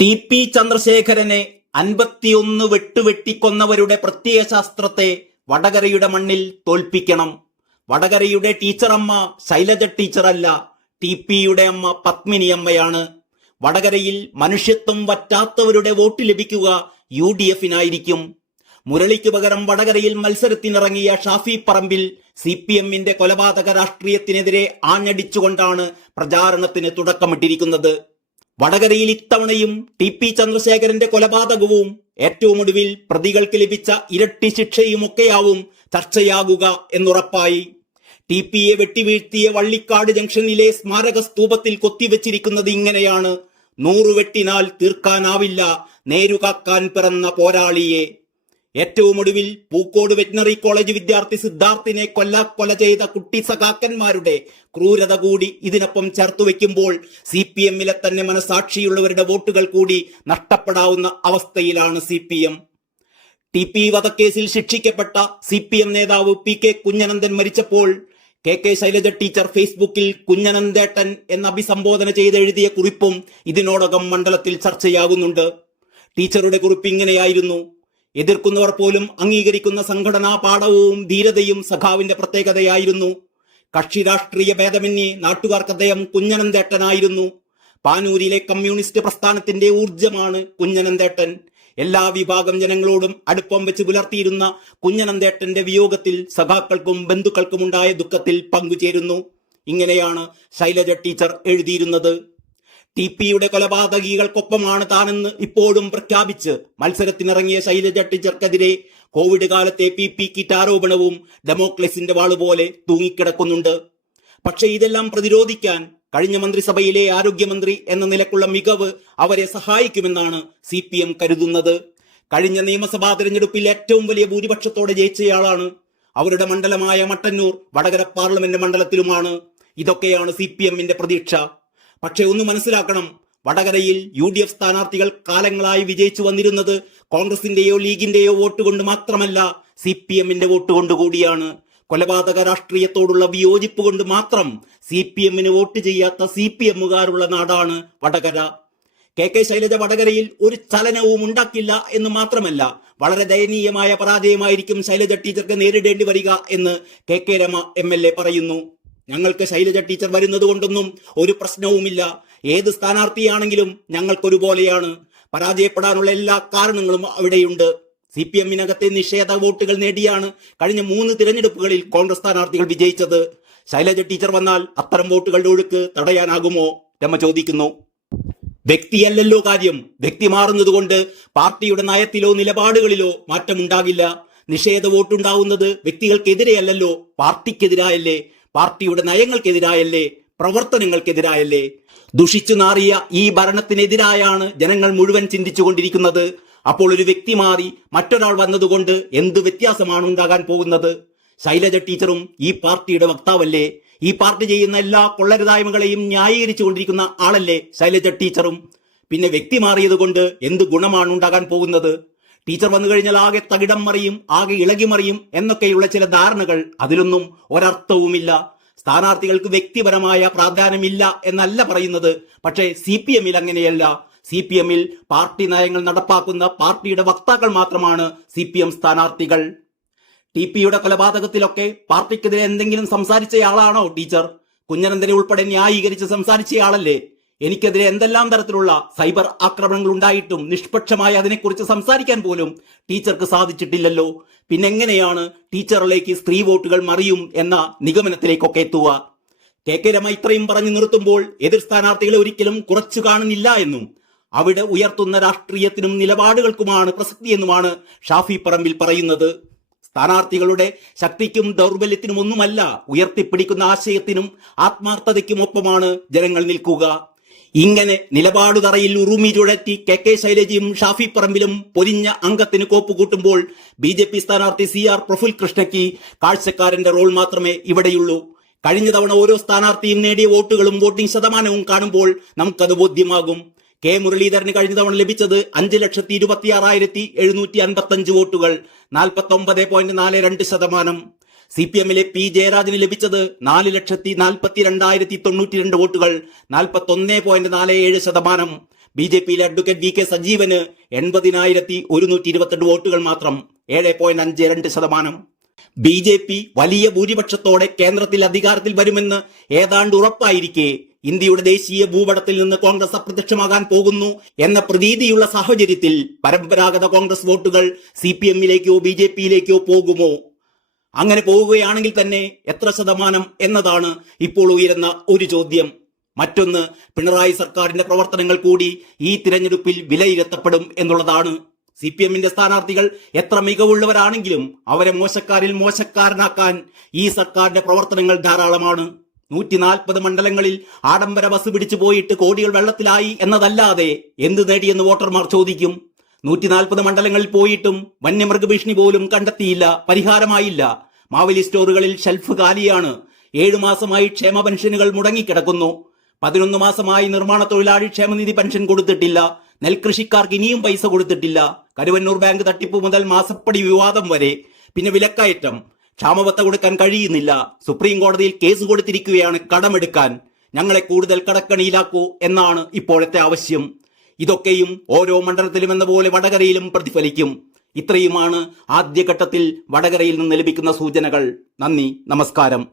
TP. ചന്ദ്രശേഖരനെ 51 വെട്ടുവെട്ടിക്കൊന്നവരുടെ പ്രത്യയശാസ്ത്രത്തെ വടകരയുടെ മണ്ണിൽ തോൽപ്പിക്കണം. വടകരയുടെ ടീച്ചറമ്മ ശൈലജ ടീച്ചറല്ല, ടി.പി.യുടെ അമ്മ പത്മിനി അമ്മയാണ്. വടകരയിൽ മനുഷ്യത്വം വറ്റാത്തവരുടെ വോട്ട് ലഭിക്കുക UDF-നായിരിക്കും. മുരളിക്ക് പകരം വടകരയിൽ മത്സരത്തിനിറങ്ങിയ ഷാഫി പറമ്പിൽ CPM-ന്റെ കൊലപാതക രാഷ്ട്രീയത്തിനെതിരെ ആഞ്ഞടിച്ചുകൊണ്ടാണ് പ്രചാരണത്തിന് തുടക്കമിട്ടിരിക്കുന്നത്. വടകരയിൽ ഇത്തവണയും ടി.പി. ചന്ദ്രശേഖരന്റെ കൊലപാതകവും ഏറ്റവും ഒടുവിൽ പ്രതികൾക്ക് ലഭിച്ച ഇരട്ടി ശിക്ഷയുമൊക്കെയാവും ചർച്ചയാകുക എന്നുറപ്പായി. ടി.പി.യെ വെട്ടിവീഴ്ത്തിയ വള്ളിക്കാട് ജംഗ്ഷനിലെ സ്മാരക സ്തൂപത്തിൽ കൊത്തിവെച്ചിരിക്കുന്നത് ഇങ്ങനെയാണ്: 100 വെട്ടിനാൽ തീർക്കാനാവില്ല നേരുകാക്കാൻ പിറന്ന പോരാളിയെ. ഏറ്റവും ഒടുവിൽ പൂക്കോട് വെറ്റിനറി കോളേജ് വിദ്യാർത്ഥി സിദ്ധാർത്ഥിനെ കൊല ചെയ്ത കുട്ടി സഖാക്കന്മാരുടെ ക്രൂരത കൂടി ഇതിനൊപ്പം ചേർത്തുവെക്കുമ്പോൾ CPM-ലെ തന്നെ മനസാക്ഷിയുള്ളവരുടെ വോട്ടുകൾ കൂടി നഷ്ടപ്പെടാവുന്ന അവസ്ഥയിലാണ് CPM. ടി.പി. വധക്കേസിൽ ശിക്ഷിക്കപ്പെട്ട CPM നേതാവ് P.K. കുഞ്ഞനന്ദൻ മരിച്ചപ്പോൾ K.K. ശൈലജ ടീച്ചർ ഫേസ്ബുക്കിൽ കുഞ്ഞനന്ദേട്ടൻ എന്ന് അഭിസംബോധന ചെയ്തെഴുതിയ കുറിപ്പും ഇതിനോടകം മണ്ഡലത്തിൽ ചർച്ചയാകുന്നുണ്ട്. ടീച്ചറുടെ കുറിപ്പ് ഇങ്ങനെയായിരുന്നു: എതിർക്കുന്നവർ പോലും അംഗീകരിക്കുന്ന സംഘടനാ പാഠവും ധീരതയും സഖാവിന്റെ പ്രത്യേകതയായിരുന്നു. കക്ഷി രാഷ്ട്രീയ ഭേദമന്യേ നാട്ടുകാർക്ക് അദ്ദേഹം കുഞ്ഞനന്തേട്ടനായിരുന്നു. പാനൂരിലെ കമ്മ്യൂണിസ്റ്റ് പ്രസ്ഥാനത്തിന്റെ ഊർജമാണ് കുഞ്ഞനന്തേട്ടൻ. എല്ലാ വിഭാഗം ജനങ്ങളോടും അടുപ്പം വെച്ച് പുലർത്തിയിരുന്ന കുഞ്ഞനന്തേട്ടന്റെ വിയോഗത്തിൽ സഖാക്കൾക്കും ബന്ധുക്കൾക്കുമുണ്ടായ ദുഃഖത്തിൽ പങ്കുചേരുന്നു. ഇങ്ങനെയാണ് ശൈലജ ടീച്ചർ എഴുതിയിരുന്നത്. ടി.പി.യുടെ കൊലപാതകികൾക്കൊപ്പമാണ് താനെന്ന് ഇപ്പോഴും പ്രഖ്യാപിച്ച് മത്സരത്തിനിറങ്ങിയ ശൈലജ ടീച്ചർക്കെതിരെ കോവിഡ് കാലത്തെ PP കിറ്റ് ആരോപണവും ഡെമോക്രസിന്റെ വാളുപോലെ തൂങ്ങിക്കിടക്കുന്നുണ്ട്. പക്ഷേ ഇതെല്ലാം പ്രതിരോധിക്കാൻ കഴിഞ്ഞ മന്ത്രിസഭയിലെ ആരോഗ്യമന്ത്രി എന്ന നിലക്കുള്ള മികവ് അവരെ സഹായിക്കുമെന്നാണ് CPM കരുതുന്നത്. കഴിഞ്ഞ നിയമസഭാ തിരഞ്ഞെടുപ്പിൽ ഏറ്റവും വലിയ ഭൂരിപക്ഷത്തോടെ ജയിച്ചയാളാണ്. അവരുടെ മണ്ഡലമായ മട്ടന്നൂർ വടകര പാർലമെന്റ് മണ്ഡലത്തിലുമാണ്. ഇതൊക്കെയാണ് CPM-ന്റെ പ്രതീക്ഷ. പക്ഷെ ഒന്ന് മനസ്സിലാക്കണം, വടകരയിൽ UDF സ്ഥാനാർത്ഥികൾ കാലങ്ങളായി വിജയിച്ചു വന്നിരുന്നത് കോൺഗ്രസിന്റെയോ ലീഗിന്റെയോ വോട്ട് കൊണ്ട് മാത്രമല്ല, CPM-ന്റെ വോട്ട് കൊണ്ട് കൂടിയാണ്. കൊലപാതക രാഷ്ട്രീയത്തോടുള്ള വിയോജിപ്പ് കൊണ്ട് മാത്രം CPM-ന് വോട്ട് ചെയ്യാത്ത CPM-കാരുള്ള നാടാണ് വടകര. K.K. ശൈലജ വടകരയിൽ ഒരു ചലനവും ഉണ്ടാക്കില്ല എന്ന് മാത്രമല്ല, വളരെ ദയനീയമായ പരാജയമായിരിക്കും ശൈലജ ടീച്ചർക്ക് നേരിടേണ്ടി വരിക എന്ന് K.K. രമ MLA പറയുന്നു. ഞങ്ങൾക്ക് ശൈലജ ടീച്ചർ വരുന്നത് കൊണ്ടൊന്നും ഒരു പ്രശ്നവുമില്ല. ഏത് സ്ഥാനാർത്ഥിയാണെങ്കിലും ഞങ്ങൾക്കൊരുപോലെയാണ്. പരാജയപ്പെടാനുള്ള എല്ലാ കാരണങ്ങളും അവിടെയുണ്ട്. CPM-നകത്തെ നിഷേധ വോട്ടുകൾ നേടിയാണ് കഴിഞ്ഞ 3 തിരഞ്ഞെടുപ്പുകളിൽ കോൺഗ്രസ് സ്ഥാനാർത്ഥികൾ വിജയിച്ചത്. ശൈലജ ടീച്ചർ വന്നാൽ അത്തരം വോട്ടുകളുടെ ഒഴുക്ക് തടയാനാകുമോ? രമ ചോദിക്കുന്നു. വ്യക്തിയല്ലല്ലോ കാര്യം. വ്യക്തി മാറുന്നതുകൊണ്ട് പാർട്ടിയുടെ നയത്തിലോ നിലപാടുകളിലോ മാറ്റമുണ്ടാകില്ല. നിഷേധ വോട്ടുണ്ടാവുന്നത് വ്യക്തികൾക്കെതിരെയല്ലല്ലോ, പാർട്ടിക്കെതിരായല്ലേ, പാർട്ടിയുടെ നയങ്ങൾക്കെതിരായല്ലേ, പ്രവർത്തനങ്ങൾക്കെതിരായല്ലേ. ദുഷിച്ചു നാറിയ ഈ ഭരണത്തിനെതിരായാണ് ജനങ്ങൾ മുഴുവൻ ചിന്തിച്ചുകൊണ്ടിരിക്കുന്നത്. അപ്പോൾ ഒരു വ്യക്തി മാറി മറ്റൊരാൾ വന്നതുകൊണ്ട് എന്ത് വ്യത്യാസമാണ് ഉണ്ടാകാൻ പോകുന്നത്? ശൈലജ ടീച്ചറും ഈ പാർട്ടിയുടെ വക്താവല്ലേ? ഈ പാർട്ടി ചെയ്യുന്ന എല്ലാ കൊള്ളരുതായ്മകളെയും ന്യായീകരിച്ചു കൊണ്ടിരിക്കുന്ന ആളല്ലേ ശൈലജ ടീച്ചറും? പിന്നെ വ്യക്തി മാറിയത് കൊണ്ട് എന്ത് ഗുണമാണ് ഉണ്ടാകാൻ പോകുന്നത്? ടീച്ചർ വന്നു കഴിഞ്ഞാൽ ആകെ തകിടം മറിയും, ആകെ ഇളകി മറിയും എന്നൊക്കെയുള്ള ചില ധാരണകൾ, അതിലൊന്നും ഒരർത്ഥവുമില്ല. സ്ഥാനാർത്ഥികൾക്ക് വ്യക്തിപരമായ പ്രാധാന്യമില്ല എന്നല്ല പറയുന്നത്. പക്ഷേ CPM-ൽ അങ്ങനെയല്ല. CPM-ൽ പാർട്ടി നയങ്ങൾ നടപ്പാക്കുന്ന പാർട്ടിയുടെ വക്താക്കൾ മാത്രമാണ് CPM സ്ഥാനാർത്ഥികൾ. ടി.പി.യുടെ കൊലപാതകത്തിലൊക്കെ പാർട്ടിക്കെതിരെ എന്തെങ്കിലും സംസാരിച്ചയാളാണോ ടീച്ചർ? കുഞ്ഞനന്തനെ ഉൾപ്പെടെ ന്യായീകരിച്ച് സംസാരിച്ചയാളല്ലേ? എനിക്കെതിരെ എന്തെല്ലാം തരത്തിലുള്ള സൈബർ ആക്രമണങ്ങൾ ഉണ്ടായിട്ടും നിഷ്പക്ഷമായി അതിനെക്കുറിച്ച് സംസാരിക്കാൻ പോലും ടീച്ചർക്ക് സാധിച്ചിട്ടില്ലല്ലോ. പിന്നെങ്ങനെയാണ് ടീച്ചറിലേക്ക് സ്ത്രീ വോട്ടുകൾ മറിയും എന്ന നിഗമനത്തിലേക്കൊക്കെ എത്തുക? K.K. രമ ഇത്രയും പറഞ്ഞു നിർത്തുമ്പോൾ എതിർ സ്ഥാനാർത്ഥികളെ ഒരിക്കലും കുറച്ചു കാണുന്നില്ല എന്നും അവിടെ ഉയർത്തുന്ന രാഷ്ട്രീയത്തിനും നിലപാടുകൾക്കുമാണ് പ്രസക്തി എന്നുമാണ് ഷാഫി പറമ്പിൽ പറയുന്നത്. സ്ഥാനാർത്ഥികളുടെ ശക്തിക്കും ദൗർബല്യത്തിനും ഒന്നുമല്ല, ഉയർത്തിപ്പിടിക്കുന്ന ആശയത്തിനും ആത്മാർത്ഥതയ്ക്കുമൊപ്പമാണ് ജനങ്ങൾ നിൽക്കുക. ഇങ്ങനെ നിലപാടു തറയിൽ ഉറുമി ചുഴറ്റി K.K. ശൈലജയും ഷാഫി പറമ്പിലും പൊരിഞ്ഞ അംഗത്തിന് കോപ്പുകൂട്ടുമ്പോൾ BJP സ്ഥാനാർത്ഥി CR പ്രഫുൽ കൃഷ്ണയ്ക്ക് കാഴ്ചക്കാരന്റെ റോൾ മാത്രമേ ഇവിടെയുള്ളൂ. കഴിഞ്ഞ തവണ ഓരോ സ്ഥാനാർത്ഥിയും നേടിയ വോട്ടുകളും വോട്ടിംഗ് ശതമാനവും കാണുമ്പോൾ നമുക്കത് ബോധ്യമാകും. K. മുരളീധരന് കഴിഞ്ഞ തവണ ലഭിച്ചത് 5,26,755 വോട്ടുകൾ, 49.42%. CPM-ലെ P. ജയരാജന് ലഭിച്ചത് 4,42,092 വോട്ടുകൾ, 41.47%. BJPയിലെ അഡ്വക്കേറ്റ് VK സജീവന് 80,122 വോട്ടുകൾ മാത്രം, 7.52%. BJP വലിയ ഭൂരിപക്ഷത്തോടെ കേന്ദ്രത്തിൽ അധികാരത്തിൽ വരുമെന്ന് ഏതാണ്ട് ഉറപ്പായിരിക്കെ ഇന്ത്യയുടെ ദേശീയ ഭൂപടത്തിൽ നിന്ന് കോൺഗ്രസ് അപ്രത്യക്ഷമാകാൻ പോകുന്നു എന്ന പ്രതീതിയുള്ള സാഹചര്യത്തിൽ പരമ്പരാഗത കോൺഗ്രസ് വോട്ടുകൾ CPMലേക്കോ BJPയിലേക്കോ പോകുമോ? അങ്ങനെ പോവുകയാണെങ്കിൽ തന്നെ എത്ര ശതമാനം എന്നതാണ് ഇപ്പോൾ ഉയരുന്ന ഒരു ചോദ്യം. മറ്റൊന്ന്, പിണറായി സർക്കാരിന്റെ പ്രവർത്തനങ്ങൾ കൂടി ഈ തിരഞ്ഞെടുപ്പിൽ വിലയിരുത്തപ്പെടും എന്നുള്ളതാണ്. CPMന്റെ സ്ഥാനാർത്ഥികൾ എത്ര മികവുള്ളവരാണെങ്കിലും അവരെ മോശക്കാരിൽ മോശക്കാരനാക്കാൻ ഈ സർക്കാരിന്റെ പ്രവർത്തനങ്ങൾ ധാരാളമാണ്. 140 മണ്ഡലങ്ങളിൽ ആഡംബര ബസ് പിടിച്ചു പോയിട്ട് കോടികൾ വെള്ളത്തിലായി എന്നതല്ലാതെ എന്ത് നേടിയെന്ന് വോട്ടർമാർ ചോദിക്കും. 140 മണ്ഡലങ്ങളിൽ പോയിട്ടും വന്യമൃഗഭീഷണി പോലും കണ്ടെത്തിയില്ല, പരിഹാരമായില്ല. മാവേലി സ്റ്റോറുകളിൽ ഷെൽഫ് കാലിയാണ്. 7 മാസമായി ക്ഷേമ പെൻഷനുകൾ മുടങ്ങിക്കിടക്കുന്നു. 11 മാസമായി നിർമ്മാണ തൊഴിലാളി ക്ഷേമനിധി പെൻഷൻ കൊടുത്തിട്ടില്ല. നെൽകൃഷിക്കാർക്ക് ഇനിയും പൈസ കൊടുത്തിട്ടില്ല. കരുവന്നൂർ ബാങ്ക് തട്ടിപ്പ് മുതൽ മാസപ്പടി വിവാദം വരെ. പിന്നെ വിലക്കയറ്റം. ക്ഷാമബത്ത കൊടുക്കാൻ കഴിയുന്നില്ല. സുപ്രീം കോടതിയിൽ കേസ് കൊടുത്തിരിക്കുകയാണ് കടമെടുക്കാൻ. ഞങ്ങളെ കൂടുതൽ കടക്കണിയിലാക്കൂ എന്നാണ് ഇപ്പോഴത്തെ ആവശ്യം. ഇതൊക്കെയും ഓരോ മണ്ഡലത്തിലും എന്ന പോലെ വടകരയിലും പ്രതിഫലിക്കും. ഇത്രയുമാണ് ആദ്യഘട്ടത്തിൽ വടകരയിൽ നിന്ന് ലഭിക്കുന്ന സൂചനകൾ. നന്ദി, നമസ്കാരം.